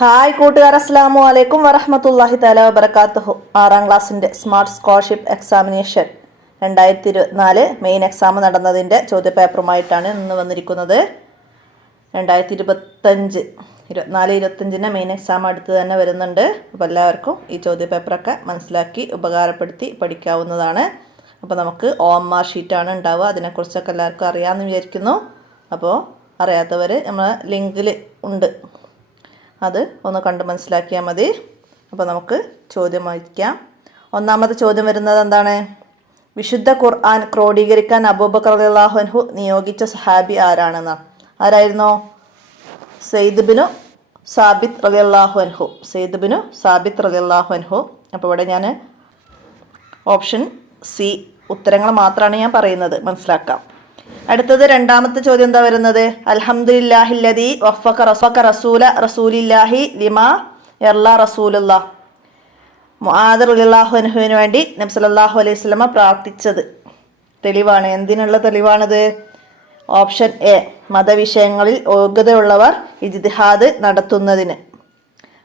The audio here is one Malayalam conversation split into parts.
ഹായ് കൂട്ടുകാർ അസ്സാമു അലൈക്കും വറഹമത്തല്ലാഹി തല വബർക്കാത്തുഹു ആറാം ക്ലാസ്സിന്റെ സ്മാർട്ട് സ്കോളർഷിപ്പ് എക്സാമിനേഷൻ രണ്ടായിരത്തി ഇരുപത്തിനാല് മെയിൻ എക്സാം നടന്നതിന്റെ ചോദ്യപേപ്പറുമായിട്ടാണ് ഇന്ന് വന്നിരിക്കുന്നത്. രണ്ടായിരത്തി ഇരുപത്തഞ്ച് ഇരുപത്തിനാല് ഇരുപത്തഞ്ചിന് മെയിൻ എക്സാം അടുത്ത് തന്നെ വരുന്നുണ്ട്. അപ്പോൾ എല്ലാവർക്കും ഈ ചോദ്യപേപ്പറൊക്കെ മനസ്സിലാക്കി ഉപകാരപ്പെടുത്തി പഠിക്കാവുന്നതാണ്. അപ്പോൾ നമുക്ക് എം ആർ ഷീറ്റാണ് ഉണ്ടാവുക. അതിനെക്കുറിച്ചൊക്കെ എല്ലാവർക്കും അറിയാമെന്ന് വിചാരിക്കുന്നു. അപ്പോൾ അറിയാത്തവർ നമ്മൾ ലിങ്കിൽ ഉണ്ട്. അത് ഒന്ന് കണ്ട് മനസ്സിലാക്കിയാൽ മതി. അപ്പോൾ നമുക്ക് ചോദ്യം വായിക്കാം ഒന്നാമത്തെ ചോദ്യം വരുന്നത് എന്താണ്? വിശുദ്ധ ഖുർആൻ ക്രോഡീകരിക്കാൻ അബൂബക്കർ അള്ളാഹുൻഹു നിയോഗിച്ച സഹാബി ആരാണെന്നാണ് ആരായിരുന്നോ? സെയ്ദ് ബിനു സാബിത് റലിയല്ലാഹു അൻഹു. സെയ്ദ് ബിനു സാബിത് റലിയല്ലാഹു അൻഹു. അപ്പോൾ ഇവിടെ ഞാൻ ഓപ്ഷൻ സി ഉത്തരങ്ങൾ മാത്രമാണ് ഞാൻ പറയുന്നത്. മനസ്സിലാക്കാം. അടുത്തത് രണ്ടാമത്തെ ചോദ്യം എന്താ വരുന്നത്? റസക റസൂല റസൂലില്ലാഹി ലിമാ എർല റസൂലുള്ള മുആദർ വേണ്ടി നബി സല്ലല്ലാഹു അലൈഹി സ്വലമ പ്രാർത്ഥിച്ചത്. തെളിവാണ്. എന്തിനുള്ള തെളിവാണിത്? ഓപ്ഷൻ എ മതവിഷയങ്ങളിൽ യോഗ്യതയുള്ളവർ ഇജ്തിഹാദ് നടത്തുന്നതിന്.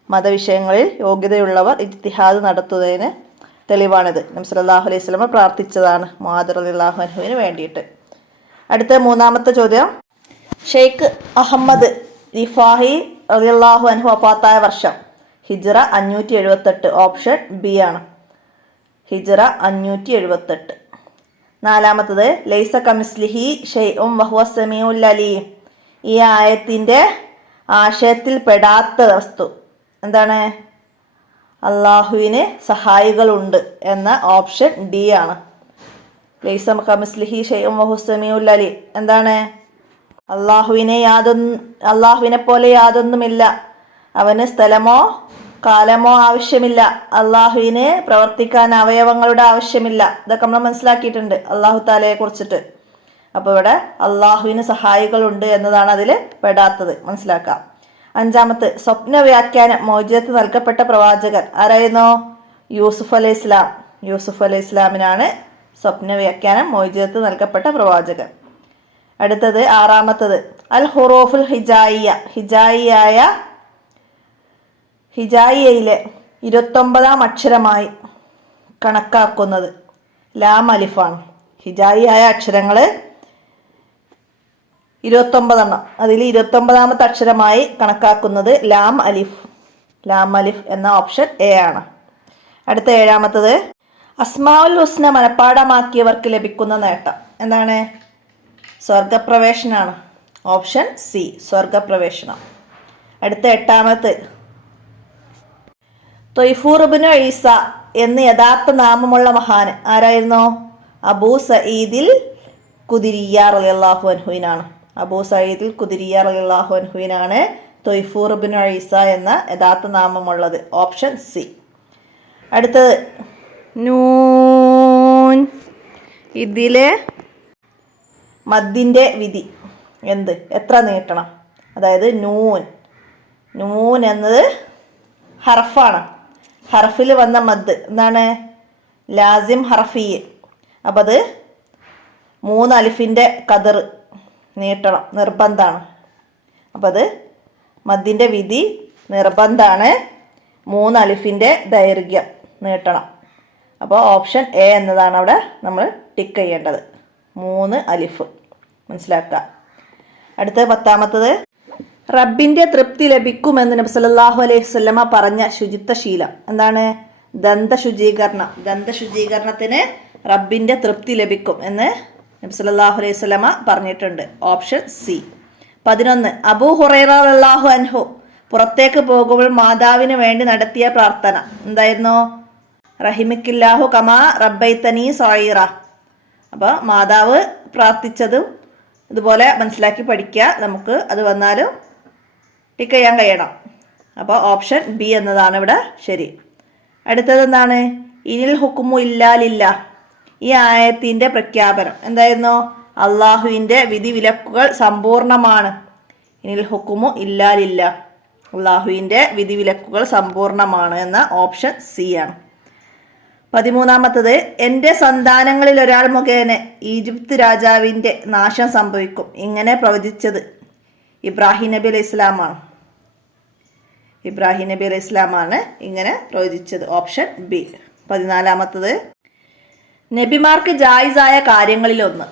മതവിഷയങ്ങളിൽ യോഗ്യതയുള്ളവർ ഇജ്തിഹാദ് നടത്തുന്നതിന് തെളിവാണിത്. നബി സല്ലല്ലാഹു അലൈഹി സ്വലമ പ്രാർത്ഥിച്ചതാണ് മുആദർ അൻഹുവിന് വേണ്ടിയിട്ട്. അടുത്ത മൂന്നാമത്തെ ചോദ്യം. ഷെയ്ഖ് അഹമ്മദ് റിഫാഹി റളിയല്ലാഹു അൻഹു വഫാത്തായ വർഷം. ഹിജ്റ അഞ്ഞൂറ്റി എഴുപത്തെട്ട് ഓപ്ഷൻ ബി ആണ്. ഹിജ്റ അഞ്ഞൂറ്റി എഴുപത്തെട്ട് നാലാമത്തത് ലൈസ കമിസ്ലിഹി ഷെയ്ഉം വഹുവ സമീഉൽ അലീം. ഈ ആയത്തിന്റെ ആശയത്തിൽ പെടാത്ത വസ്തു എന്താണ്? അള്ളാഹുവിന് സഹായികളുണ്ട് എന്ന ഓപ്ഷൻ ഡി ആണ്. എന്താണ്? അള്ളാഹുവിനെ യാതൊന്നും അള്ളാഹുവിനെ പോലെ യാതൊന്നുമില്ല. അവന് സ്ഥലമോ കാലമോ ആവശ്യമില്ല. അള്ളാഹുവിന് പ്രവർത്തിക്കാൻ അവയവങ്ങളുടെ ആവശ്യമില്ല. ഇതൊക്കെ നമ്മൾ മനസ്സിലാക്കിയിട്ടുണ്ട് അള്ളാഹു താലയെ കുറിച്ചിട്ട്. അപ്പോൾ ഇവിടെ അള്ളാഹുവിന് സഹായികളുണ്ട് എന്നതാണ് അതിൽ പെടാത്തത്. മനസ്സിലാക്കാം. അഞ്ചാമത്തെ സ്വപ്ന വ്യാഖ്യാനം മോചിതത്ത് നൽകപ്പെട്ട പ്രവാചകൻ. ആരായിരുന്നു? യൂസുഫ് അലൈഹി ഇസ്ലാം. യൂസുഫ് അലൈഹി ഇസ്ലാമിനാണ് സ്വപ്ന വ്യാഖ്യാനം മോചിതത്ത് നൽകപ്പെട്ട പ്രവാചകൻ. അടുത്തത് ആറാമത്തത്. അൽ ഹുറോഫുൽ ഹിജായിയ. ഹിജായിയായ ഹിജായിയയിലെ ഇരുപത്തൊമ്പതാം അക്ഷരമായി കണക്കാക്കുന്നത് ലാം അലിഫാണ്. ഹിജായിയായ അക്ഷരങ്ങൾ ഇരുപത്തൊമ്പതെണ്ണം. അതിൽ ഇരുപത്തൊമ്പതാമത്തെ അക്ഷരമായി കണക്കാക്കുന്നത് ലാം അലിഫ്. ലാം അലിഫ് എന്ന ഓപ്ഷൻ എ ആണ്. അടുത്ത ഏഴാമത്തത് അസ്മാഉൽ ഹുസ്ന മനഃപ്പാടമാക്കിയവർക്ക് ലഭിക്കുന്ന നേട്ടം. എന്താണ്? സ്വർഗപ്രവേശനാണ് ഓപ്ഷൻ സി സ്വർഗപ്രവേശനം അടുത്ത എട്ടാമത്ത് തൊയ്ഫൂർബിന് ഈസ എന്ന് യഥാർത്ഥ നാമമുള്ള മഹാന് ആരായിരുന്നു? അബൂ സയ്യിദിൽ കുതിരിയാർ റലിയല്ലാഹു അൻഹുവിനാണ്. അബൂ സയ്യിദിൽ കുതിരിയാർ റലിയല്ലാഹു അൻഹുവിനാണ് തൊയ്ഫൂർബിൻ ഈസ എന്ന യഥാർത്ഥ നാമമുള്ളത്. Option C. അടുത്തത്. നൂൻ. ഇതിലെ മദ്ദിന്റെ വിധി. എന്ത്? എത്ര നീട്ടണം? അതായത് നൂൻ. നൂൻ എന്നത് ഹർഫാണ് ഹർഫിൽ വന്ന മദ്. എന്താണ്? ലാസിം ഹർഫി അപ്പം അത് മൂന്ന് അലിഫിന്റെ കതിർ നീട്ടണം. നിർബന്ധമാണ് അപ്പം അത് മദ്ദിന്റെ വിധി നിർബന്ധമാണ് മൂന്ന് അലിഫിന്റെ ദൈർഘ്യം നീട്ടണം. അപ്പോൾ ഓപ്ഷൻ എ എന്നതാണ് അവിടെ നമ്മൾ ടിക്ക് ചെയ്യേണ്ടത്. മൂന്ന് അലിഫ്. മനസ്സിലാക്കുക അടുത്ത പത്താമത്തത് റബ്ബിന്റെ തൃപ്തി ലഭിക്കുമെന്ന് നബി സല്ലല്ലാഹു അലൈഹി വസല്ലമ പറഞ്ഞ ശുചിത്വ ശീലം. എന്താണ്? ദന്ത ശുചീകരണം. ദന്ത ശുചീകരണത്തിന് റബ്ബിന്റെ തൃപ്തി ലഭിക്കും എന്ന് നബി സല്ലല്ലാഹു അലൈഹി വസല്ലമ പറഞ്ഞിട്ടുണ്ട്. Option C. പതിനൊന്ന് അബൂ ഹുറൈറ അള്ളാഹു അൻഹു പുറത്തേക്ക് പോകുമ്പോൾ മാതാവിന് വേണ്ടി നടത്തിയ പ്രാർത്ഥന എന്തായിരുന്നു? റഹിമിക്കില്ലാഹു കമാ റബ്ബൈത്തനി സോയിറ അപ്പോൾ മാതാവ് പ്രാർത്ഥിച്ചതും ഇതുപോലെ മനസ്സിലാക്കി പഠിക്കുക. നമുക്ക് അത് വന്നാലും ടിക്ക് ചെയ്യാൻ കഴിയണം. അപ്പോൾ ഓപ്ഷൻ ബി എന്നതാണ് ഇവിടെ ശരി. അടുത്തത് എന്താണ്? ഇനിൽ ഹുക്കുമു ഇല്ലാലില്ല ഈ ആയത്തിന്റെ പ്രഖ്യാപനം എന്തായിരുന്നു? അള്ളാഹുവിന്റെ വിധിവിലക്കുകൾ സമ്പൂർണമാണ്. ഇനിൽ ഹുക്കുമു ഇല്ലാലില്ല അള്ളാഹുവിന്റെ വിധിവിലക്കുകൾ സമ്പൂർണമാണ് എന്ന ഓപ്ഷൻ സി ആണ്. പതിമൂന്നാമത്തത് എന്റെ സന്താനങ്ങളിൽ ഒരാൾ മുഖേന ഈജിപ്ത് രാജാവിന്റെ നാശം സംഭവിക്കും. ഇങ്ങനെ പ്രവചിച്ചത് ഇബ്രാഹിം നബി അലൈഹി ഇസ്ലാമാണ് ഇബ്രാഹിം നബി അലൈഹി ഇസ്ലാമാണ് ഇങ്ങനെ പ്രവചിച്ചത്. Option B. പതിനാലാമത്തത് നബിമാർക്ക് ജായിസായ കാര്യങ്ങളിലൊന്ന്.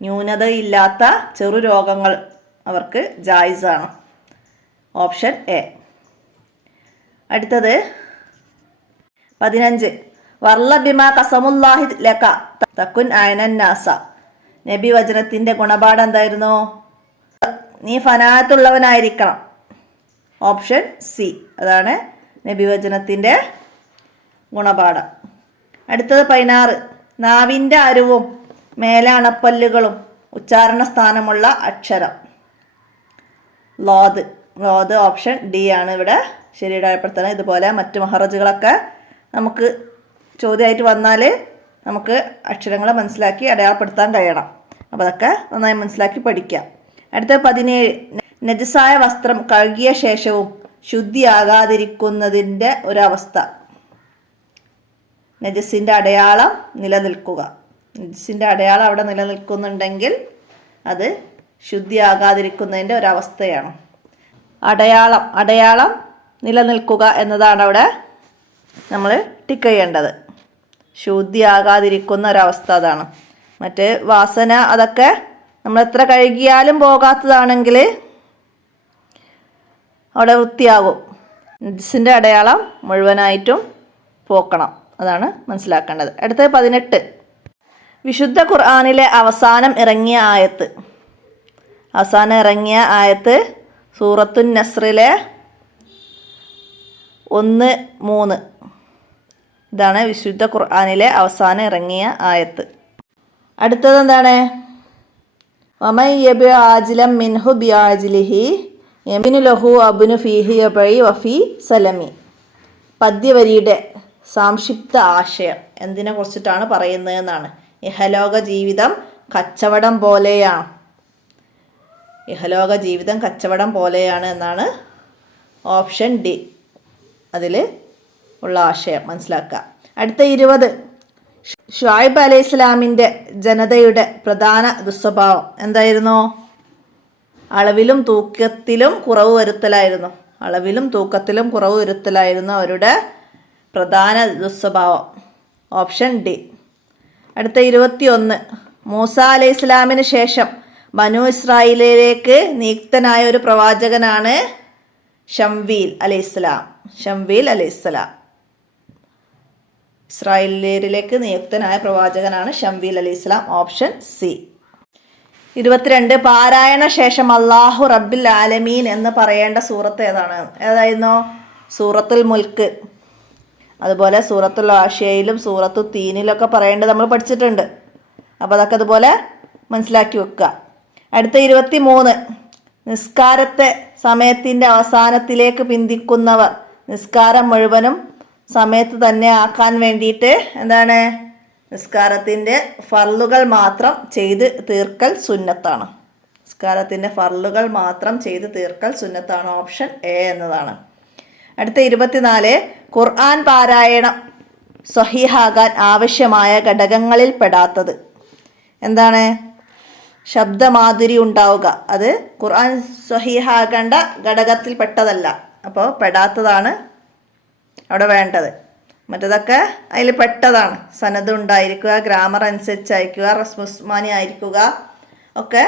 ന്യൂനതയില്ലാത്ത ചെറു രോഗങ്ങൾ അവർക്ക് ജായിസാണ്. Option A. അടുത്തത് പതിനഞ്ച്. കസമുല്ലാഹി ലക. ആയനന്നാസ നബി വചനത്തിന്റെ ഗുണപാഠം എന്തായിരുന്നു? നീ ഫനാത്തുള്ളവനായിരിക്കണം. Option C. അതാണ് നബി വചനത്തിന്റെ ഗുണപാഠം. അടുത്തത് പതിനാറ്. നാവിന്റെ അരുവും മേലണപ്പല്ലുകളും ഉച്ചാരണ സ്ഥാനമുള്ള അക്ഷരം. ലോത് ലോത് ഓപ്ഷൻ ഡി ആണ് ഇവിടെ. ശരിയുടെ അയപ്പെടുത്തുന്നത് ഇതുപോലെ മറ്റു മഹറജുകളൊക്കെ നമുക്ക് ചോദ്യമായിട്ട് വന്നാൽ നമുക്ക് അക്ഷരങ്ങളെ മനസ്സിലാക്കി അടയാളപ്പെടുത്താൻ കഴിയണം. അപ്പോൾ അതൊക്കെ നന്നായി മനസ്സിലാക്കി പഠിക്കാം. അടുത്ത പതിനേഴ്. നജസായ വസ്ത്രം കഴുകിയ ശേഷവും ശുദ്ധിയാകാതിരിക്കുന്നതിന്റെ ഒരവസ്ഥ. നജസിന്റെ അടയാളം നിലനിൽക്കുക. നജസിന്റെ അടയാളം അവിടെ നിലനിൽക്കുന്നുണ്ടെങ്കിൽ അത് ശുദ്ധിയാകാതിരിക്കുന്നതിന്റെ ഒരവസ്ഥയാണ്. അടയാളം അടയാളം നിലനിൽക്കുക എന്നതാണ് അവിടെ നമ്മൾ ടിക്ക് ചെയ്യേണ്ടത്. ശുദ്ധിയാകാതിരിക്കുന്ന ഒരവസ്ഥ അതാണ്. മറ്റേ വാസന അതൊക്കെ നമ്മൾ എത്ര കഴുകിയാലും പോകാത്തതാണെങ്കിൽ അവിടെ വൃത്തിയാകും. നജസിന്റെ അടയാളം മുഴുവനായിട്ടും പോക്കണം. അതാണ് മനസ്സിലാക്കേണ്ടത്. അടുത്തത് പതിനെട്ട്. വിശുദ്ധ ഖുർആാനിലെ അവസാനം ഇറങ്ങിയ ആയത്ത്. അവസാനം ഇറങ്ങിയ ആയത്ത് സൂറത്തുൻ നസ്രിലെ ഒന്ന് മൂന്ന്. ഇതാണ് വിശുദ്ധ ഖുർആാനിലെ അവസാനം ഇറങ്ങിയ ആയത്ത്. അടുത്തത് എന്താണ്? ആജിലം മിൻഹു ലഹു അബുനു ഫീഹി വഫി സലമി. പദ്യവരിയുടെ സാംക്ഷിപ്ത ആശയം എന്തിനെ കുറിച്ചിട്ടാണ് പറയുന്നതെന്നാണ് ഇഹലോക ജീവിതം കച്ചവടം പോലെയാണ്. ഇഹലോക ജീവിതം കച്ചവടം പോലെയാണ് എന്നാണ് ഓപ്ഷൻ ഡി. അതിൽ ഉള്ള ആശയം മനസ്സിലാക്കുക. അടുത്ത ഇരുപത്. ഷായിബ് അലൈഹി ഇസ്ലാമിന്റെ ജനതയുടെ പ്രധാന ദുസ്വഭാവം എന്തായിരുന്നു? അളവിലും തൂക്കത്തിലും കുറവ് വരുത്തലായിരുന്നു. അളവിലും തൂക്കത്തിലും കുറവ് വരുത്തലായിരുന്നു അവരുടെ പ്രധാന ദുസ്വഭാവം. Option D. അടുത്ത ഇരുപത്തിയൊന്ന്. മൂസ അലൈഹി ശേഷം ബനു ഇസ്രായേലിലേക്ക് നിയുക്തനായ ഒരു പ്രവാചകനാണ് ഷംവീൽ അലൈഹി ഇസ്ലാം ഷംവീൽ അലൈഹി ഇസ്ലാം ഇസ്രായേലിലേക്ക് നിയുക്തനായ പ്രവാചകനാണ് ഷംവീൽ അലി ഇസ്ലാം ഓപ്ഷൻ സി. ഇരുപത്തിരണ്ട് പാരായണ ശേഷം അള്ളാഹു റബ്ബിൽ ആലമീൻ എന്ന് പറയേണ്ട സൂറത്ത് ഏതാണ്? ഏതായിരുന്നു? സൂറത്തുൽ മുൽക്ക് അതുപോലെ സൂറത്തുൽ ആഷിയയിലും സൂറത്തു തീനിലൊക്കെ പറയേണ്ടത് നമ്മൾ പഠിച്ചിട്ടുണ്ട്. അപ്പോൾ അതൊക്കെ അതുപോലെ മനസ്സിലാക്കി വെക്കുക. അടുത്ത ഇരുപത്തി മൂന്ന് നിസ്കാരത്തെ സമയത്തിന്റെ അവസാനത്തിലേക്ക് പിന്തിക്കുന്നവർ നിസ്കാരം മുഴുവനും സമയത്ത് തന്നെ ആക്കാൻ വേണ്ടിയിട്ട് എന്താണ്? നിസ്കാരത്തിന്റെ ഫർലുകൾ മാത്രം ചെയ്ത് തീർക്കൽ സുന്നത്താണ്. നിസ്കാരത്തിന്റെ ഫർലുകൾ മാത്രം ചെയ്ത് തീർക്കൽ സുന്നത്താണ്. ഓപ്ഷൻ എ എന്നതാണ്. അടുത്ത ഇരുപത്തിനാല് ഖുർആൻ പാരായണം സ്വഹിഹാകാൻ ആവശ്യമായ ഘടകങ്ങളിൽ പെടാത്തത്. എന്താണ്? ശബ്ദമാധുരി ഉണ്ടാവുക അത് ഖുർആൻ സ്വഹീഹാകേണ്ട ഘടകത്തിൽ പെട്ടതല്ല അപ്പോൾ പെടാത്തതാണ് അവിടെ വേണ്ടത്. മറ്റതൊക്കെ അതിൽ പെട്ടതാണ്. സനത് ഉണ്ടായിരിക്കുക ഗ്രാമർ അനുസരിച്ച് അയക്കുക റസ്മുസ്മാനി ആയിരിക്കുക. ഒക്കെ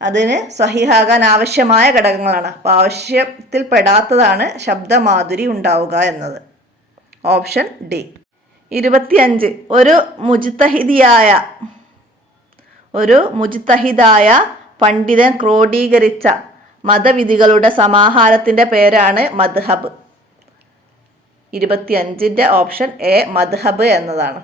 അതിന് സഹിഹാകാൻ ആവശ്യമായ ഘടകങ്ങളാണ്. അപ്പോൾ ആവശ്യത്തിൽ പെടാത്തതാണ് ശബ്ദമാധുരി ഉണ്ടാവുക എന്നത്. Option D. ഇരുപത്തിയഞ്ച്. ഒരു മുജിത്തഹിദിയായ ഒരു മുജിത്തഹിദായ പണ്ഡിതൻ ക്രോഡീകരിച്ച മതവിധികളുടെ സമാഹാരത്തിന്റെ പേരാണ് മദ്ഹബ്. ഇരുപത്തിയഞ്ചിന്റെ ഓപ്ഷൻ എ മദ്ഹബ് എന്നതാണ്.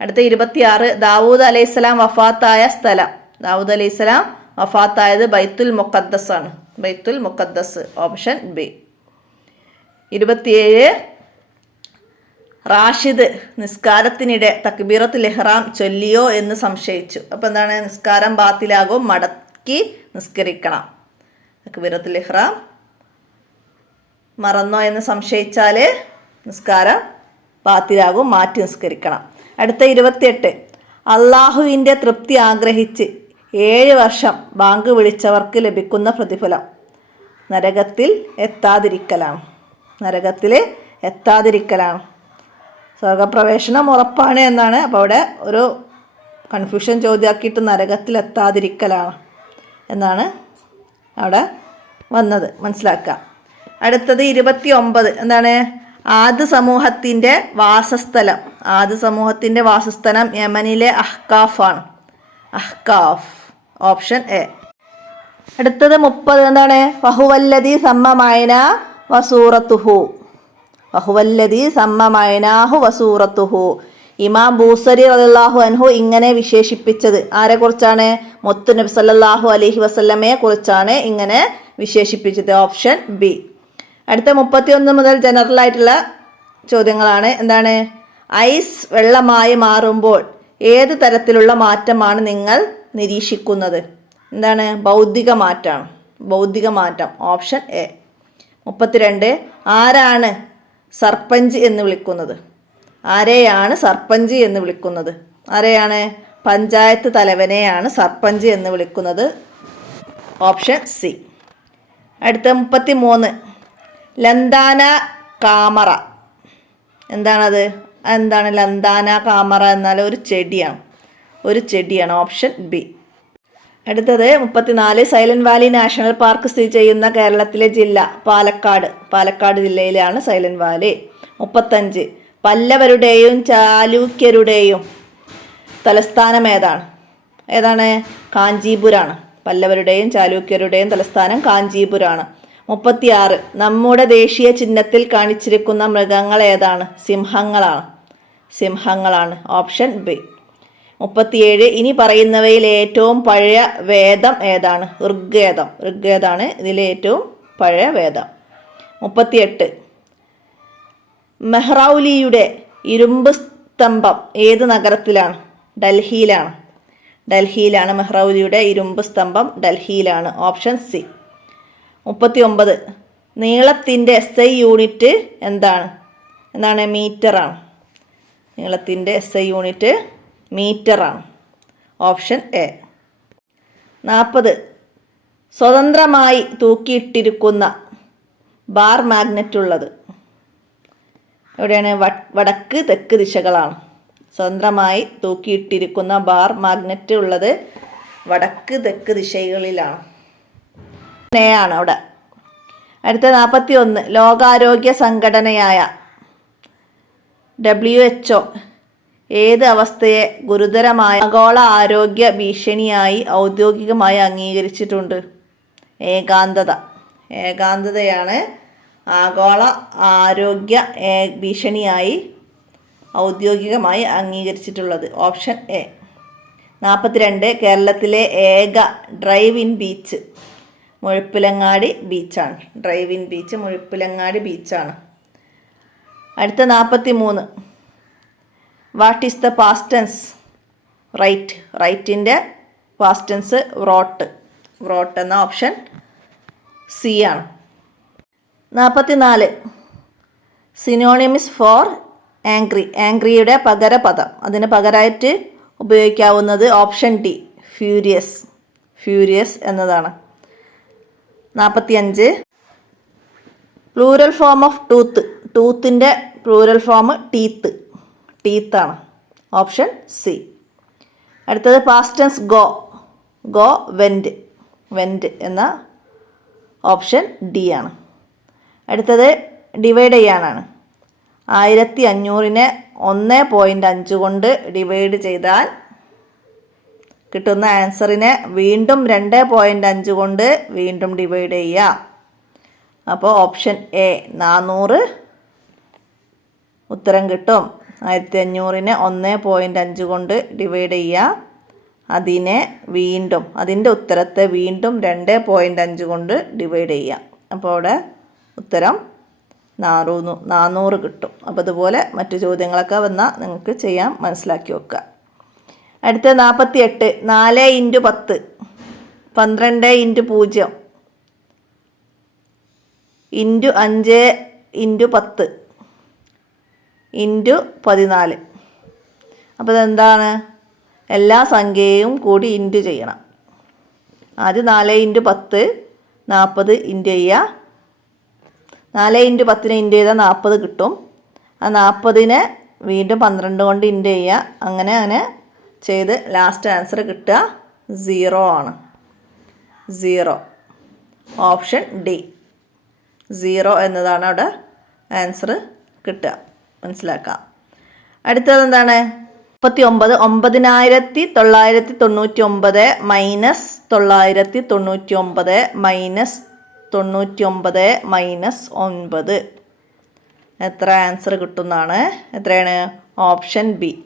അടുത്ത ഇരുപത്തിയാറ് ദാവൂദ് അലൈഹിസ്സലാം വഫാത്തായ സ്ഥലം. ദാവൂദ് അലൈഹിസ്സലാം വഫാത്തായത് ബൈത്തുൽ മുഖദ്ദസ് ആണ് ബൈത്തുൽ മുഖദ്ദസ് ഓപ്ഷൻ ബി. ഇരുപത്തിയേഴ് റാഷിദ് നിസ്കാരത്തിനിടെ തക്ബീറത്ത് ഇഹ്റാം ചൊല്ലിയോ എന്ന് സംശയിച്ചു. അപ്പോൾ എന്താണ്? നിസ്കാരം ബാത്തിലാകും. മടക്കി നിസ്കരിക്കണം. തക്ബീറത്ത് ഇഹ്റാം മറന്നോ എന്ന് സംശയിച്ചാൽ നിസ്കാരം ബാത്തിലാകും. മാറ്റി നിസ്കരിക്കണം. അടുത്ത ഇരുപത്തിയെട്ട്. അള്ളാഹുവിന്റെ തൃപ്തി ആഗ്രഹിച്ച് ഏഴ് വർഷം ബാങ്ക് വിളിച്ചവർക്ക് ലഭിക്കുന്ന പ്രതിഫലം. നരകത്തിൽ എത്താതിരിക്കലാണ് നരകത്തിൽ എത്താതിരിക്കലാണ് സ്വർഗപ്രവേശനം ഉറപ്പാണ് എന്നാണ്. അപ്പോൾ അവിടെ ഒരു കൺഫ്യൂഷൻ ചോദ്യമാക്കിയിട്ട് നരകത്തിലെത്താതിരിക്കലാണ് എന്നാണ് അവിടെ വന്നത്. മനസ്സിലാക്കുക. അടുത്തത് ഇരുപത്തി ഒമ്പത് എന്താണ്? ആദ് സമൂഹത്തിന്റെ വാസസ്ഥലം. ആദ് സമൂഹത്തിന്റെ വാസസ്ഥലം യമനിലെ അഹ്കാഫാണ്. അഹ്കാഫ് ഓപ്ഷൻ എ. അടുത്തത് മുപ്പത്. എന്താണ്? ഫഹുവല്ലതി സമ്മമായന വസൂറത്തുഹു. വഹുവല്ലതി സമ്മമയനാഹു വസൂറത്തുഹു. ഇമാം ബൂസരി റളിയല്ലാഹു അൻഹു ഇങ്ങനെ വിശേഷിപ്പിച്ചത്. ആരെക്കുറിച്ചാണ് മുത്തു നബി സല്ലാഹു അലഹി വസ്ല്ലമയെ കുറിച്ചാണ് ഇങ്ങനെ വിശേഷിപ്പിച്ചത്. Option B. അടുത്ത മുപ്പത്തിയൊന്ന് മുതൽ ജനറൽ ആയിട്ടുള്ള ചോദ്യങ്ങളാണ്. എന്താണ്? ഐസ് വെള്ളമായി മാറുമ്പോൾ ഏത് തരത്തിലുള്ള മാറ്റമാണ് നിങ്ങൾ നിരീക്ഷിക്കുന്നത്? എന്താണ്? ഭൗതിക മാറ്റമാണ് ഭൗതിക മാറ്റം. Option A. മുപ്പത്തിരണ്ട്. ആരാണ് സർപ്പഞ്ച് എന്ന് വിളിക്കുന്നത്. ആരെയാണ് സർപ്പഞ്ച് എന്ന് വിളിക്കുന്നത്? ആരെയാണ്? പഞ്ചായത്ത് തലവനെയാണ് സർപ്പഞ്ച് എന്ന് വിളിക്കുന്നത്. Option C. അടുത്ത മുപ്പത്തി മൂന്ന് ലന്താന കാമറ. എന്താണത്? എന്താണ് ലന്താന കാമറ എന്നാൽ ഒരു ചെടിയാണ്. ഒരു ചെടിയാണ്. Option B. അടുത്തത് മുപ്പത്തിനാല് സൈലന്റ് വാലി നാഷണൽ പാർക്ക് സ്ഥിതി ചെയ്യുന്ന കേരളത്തിലെ ജില്ല പാലക്കാട്. പാലക്കാട് ജില്ലയിലാണ് സൈലന്റ് വാലി. മുപ്പത്തഞ്ച് പല്ലവരുടെയും ചാലൂക്യരുടെയും തലസ്ഥാനം ഏതാണ്? ഏതാണ്? കാഞ്ചീപുരാണ്. പല്ലവരുടെയും ചാലൂക്യരുടെയും തലസ്ഥാനം കാഞ്ചീപുരാണ്. മുപ്പത്തിയാറ് നമ്മുടെ ദേശീയ ചിഹ്നത്തിൽ കാണിച്ചിരിക്കുന്ന മൃഗങ്ങൾ ഏതാണ്? സിംഹങ്ങളാണ്. സിംഹങ്ങളാണ്. Option B. മുപ്പത്തിയേഴ്. ഇനി പറയുന്നവയിൽ ഏറ്റവും പഴയ വേദം ഏതാണ്? ഋഗ്വേദം. ഋഗ്വേദമാണ് ഇതിലെ ഏറ്റവും പഴയ വേദം. മുപ്പത്തിയെട്ട്. മെഹ്റൗലിയുടെ ഇരുമ്പ് സ്തംഭം ഏത് നഗരത്തിലാണ്? ഡൽഹിയിലാണ്. ഡൽഹിയിലാണ് മെഹ്റൗലിയുടെ ഇരുമ്പ് സ്തംഭം. ഡൽഹിയിലാണ്. Option C. മുപ്പത്തി ഒമ്പത് നീളത്തിന്റെ എസ് ഐ യൂണിറ്റ് എന്താണ്? എന്താണ്? മീറ്ററാണ്. നീളത്തിന്റെ എസ് ഐ യൂണിറ്റ് മീറ്ററാണ്. Option A. നാൽപ്പത്. സ്വതന്ത്രമായി തൂക്കിയിട്ടിരിക്കുന്ന ബാർ മാഗ്നറ്റ് ഉള്ളത് എവിടെയാണ് വടക്ക് തെക്ക് ദിശകളാണ്. സ്വതന്ത്രമായി തൂക്കിയിട്ടിരിക്കുന്ന ബാർ മാഗ്നറ്റ് ഉള്ളത് വടക്ക് തെക്ക് ദിശകളിലാണ്. ആണ് അവിടെ. അടുത്ത നാൽപ്പത്തി ഒന്ന് ലോകാരോഗ്യ സംഘടനയായ ഡബ്ല്യു എച്ച് ഏത് അവസ്ഥയെ ഗുരുതരമായ ആഗോള ആരോഗ്യ ഭീഷണിയായി ഔദ്യോഗികമായി അംഗീകരിച്ചിട്ടുണ്ട്? ഏകാന്തത. ഏകാന്തതയാണ് ആഗോള ആരോഗ്യ ഭീഷണിയായി ഔദ്യോഗികമായി അംഗീകരിച്ചിട്ടുള്ളത്. Option A. നാൽപ്പത്തിരണ്ട് കേരളത്തിലെ ഏക ഡ്രൈവ് ഇൻ ബീച്ച്. മുഴുപ്പിലങ്ങാടി ബീച്ചാണ്. ഡ്രൈവ് ഇൻ ബീച്ച് മുഴുപ്പിലങ്ങാടി ബീച്ചാണ്. അടുത്ത നാൽപ്പത്തി മൂന്ന് what is the past tense write റൈറ്റിന്റെ past tense wrote wrote എന്ന ഓപ്ഷൻ സി ആണ്. നാൽപ്പത്തി നാല് സിനോണിമിസ് ഫോർ ആംഗ്രി ആംഗ്രിയുടെ പകരപദം. അതിന് പകരമായിട്ട് ഉപയോഗിക്കാവുന്നത് ഓപ്ഷൻ ഡി ഫ്യൂരിയസ് ഫ്യൂരിയസ് എന്നതാണ്. നാൽപ്പത്തി അഞ്ച് പ്ലൂരൽ ഫോം ഓഫ് ടൂത്ത് ടൂത്തിന്റെ plural form teeth ടീത്താണ്. Option C. അടുത്തത് past tense go. Go went went എന്ന ഓപ്ഷൻ ഡി ആണ്. അടുത്തത് ഡിവൈഡ് ചെയ്യാനാണ്. ആയിരത്തി അഞ്ഞൂറിനെ ഒന്ന് പോയിന്റ് അഞ്ച് കൊണ്ട് ഡിവൈഡ് ചെയ്താൽ കിട്ടുന്ന ആൻസറിനെ വീണ്ടും രണ്ട് പോയിന്റ് അഞ്ച് കൊണ്ട് വീണ്ടും ഡിവൈഡ് ചെയ്യുക അപ്പോൾ ഓപ്ഷൻ എ നാനൂറ് ഉത്തരം കിട്ടും. ആയിരത്തി അഞ്ഞൂറിനെ ഒന്ന് പോയിന്റ് അഞ്ച് കൊണ്ട് ഡിവൈഡ് ചെയ്യുക. അതിനെ വീണ്ടും അതിന്റെ ഉത്തരത്തെ വീണ്ടും രണ്ട് പോയിന്റ് അഞ്ച് കൊണ്ട് ഡിവൈഡ് ചെയ്യുക. അപ്പോൾ അവിടെ ഉത്തരം നാനൂറ് നാനൂറ് കിട്ടും. അപ്പോൾ അതുപോലെ മറ്റു ചോദ്യങ്ങളൊക്കെ വന്നാൽ നിങ്ങൾക്ക് ചെയ്യാൻ മനസ്സിലാക്കി വെക്കുക. അടുത്ത നാൽപ്പത്തി എട്ട് നാല് ഇന്റു പത്ത് പന്ത്രണ്ട് ഇന്റു പൂജ്യം ഇന്റു അഞ്ച് ഇന്റു പത്ത്. ഇന്റു പതിനാല്. അപ്പോൾ ഇതെന്താണ്? എല്ലാ സംഖ്യയും കൂടി ഇന്റു ചെയ്യണം. ആദ്യം നാല് ഇന്റു പത്ത് നാൽപ്പത് ഇന്റു ചെയ്യുക നാല് ഇന്റു പത്തിന് ഇന്റു ചെയ്താൽ നാൽപ്പത് കിട്ടും. ആ നാൽപ്പതിനെ വീണ്ടും പന്ത്രണ്ട് കൊണ്ട് ഇന്റു ചെയ്യുക അങ്ങനെ അങ്ങനെ ചെയ്ത് ലാസ്റ്റ് ആൻസർ കിട്ടുക സീറോ ആണ്. സീറോ. Option D. സീറോ എന്നതാണ് അവിടെ ആൻസർ കിട്ടുക. മനസ്സിലാക്കാം. അടുത്തത് എന്താണ്? മുപ്പത്തി ഒമ്പത് ഒമ്പതിനായിരത്തി തൊള്ളായിരത്തി തൊണ്ണൂറ്റി ഒമ്പത് മൈനസ് തൊള്ളായിരത്തി തൊണ്ണൂറ്റി ഒമ്പത് മൈനസ് തൊണ്ണൂറ്റി ഒമ്പത് മൈനസ് ഒൻപത്. എത്ര ആൻസർ കിട്ടുന്നതാണ് എത്രയാണ്? Option B.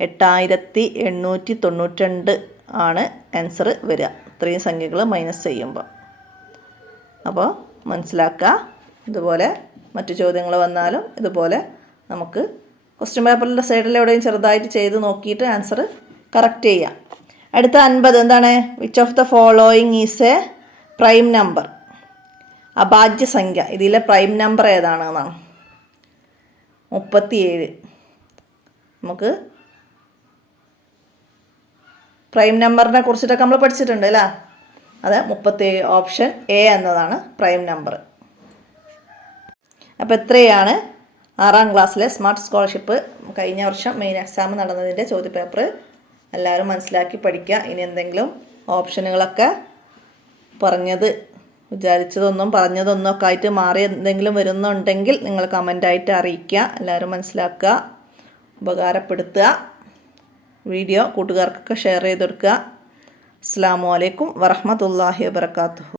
എട്ടായിരത്തി എണ്ണൂറ്റി തൊണ്ണൂറ്റി രണ്ട് ആണ് ആൻസർ വരിക. ഇത്രയും സംഖ്യകൾ മൈനസ് ചെയ്യുമ്പോൾ അപ്പോൾ മനസ്സിലാക്കുക. ഇതുപോലെ മറ്റു ചോദ്യങ്ങൾ വന്നാലും ഇതുപോലെ നമുക്ക് ക്വസ്റ്റ്യൻ പേപ്പറിന്റെ സൈഡിൽ എവിടെയും ചെറുതായിട്ട് ചെയ്ത് നോക്കിയിട്ട് ആൻസർ കറക്റ്റ് ചെയ്യാം. അടുത്ത അൻപത് എന്താണ്? Which of the following is a prime number അഭാജ്യ സംഖ്യ. ഇതിലെ പ്രൈം നമ്പർ ഏതാണ് എന്നാണ് മുപ്പത്തിയേഴ്. നമുക്ക് പ്രൈം നമ്പറിനെ കുറിച്ചിട്ടൊക്കെ നമ്മൾ പഠിച്ചിട്ടുണ്ട് അല്ലേ? അതെ മുപ്പത്തിയേഴ് ഓപ്ഷൻ എ എന്നതാണ് പ്രൈം നമ്പർ അപ്പോൾ ഇത്രയാണ് ആറാം ക്ലാസ്സിലെ സ്മാർട്ട് സ്കോളർഷിപ്പ് കഴിഞ്ഞ വർഷം മെയിൻ എക്സാം നടന്നതിന്റെ ചോദ്യപേപ്പർ എല്ലാവരും മനസ്സിലാക്കി പഠിക്കുക. ഇനി എന്തെങ്കിലും ഓപ്ഷനുകളൊക്കെ പറഞ്ഞത് വിചാരിച്ചതൊന്നും പറഞ്ഞതൊന്നും ഒക്കെ ആയിട്ട് മാറി എന്തെങ്കിലും വരുന്നുണ്ടെങ്കിൽ നിങ്ങൾ കമന്റായിട്ട് അറിയിക്കുക. എല്ലാവരും മനസ്സിലാക്കുക ഉപകാരപ്പെടുത്തുക. വീഡിയോ കൂട്ടുകാർക്കൊക്കെ ഷെയർ ചെയ്ത് കൊടുക്കുക. അസ്സാം വലൈക്കും വറഹമത്തല്ലാഹി വാബർക്കാത്തു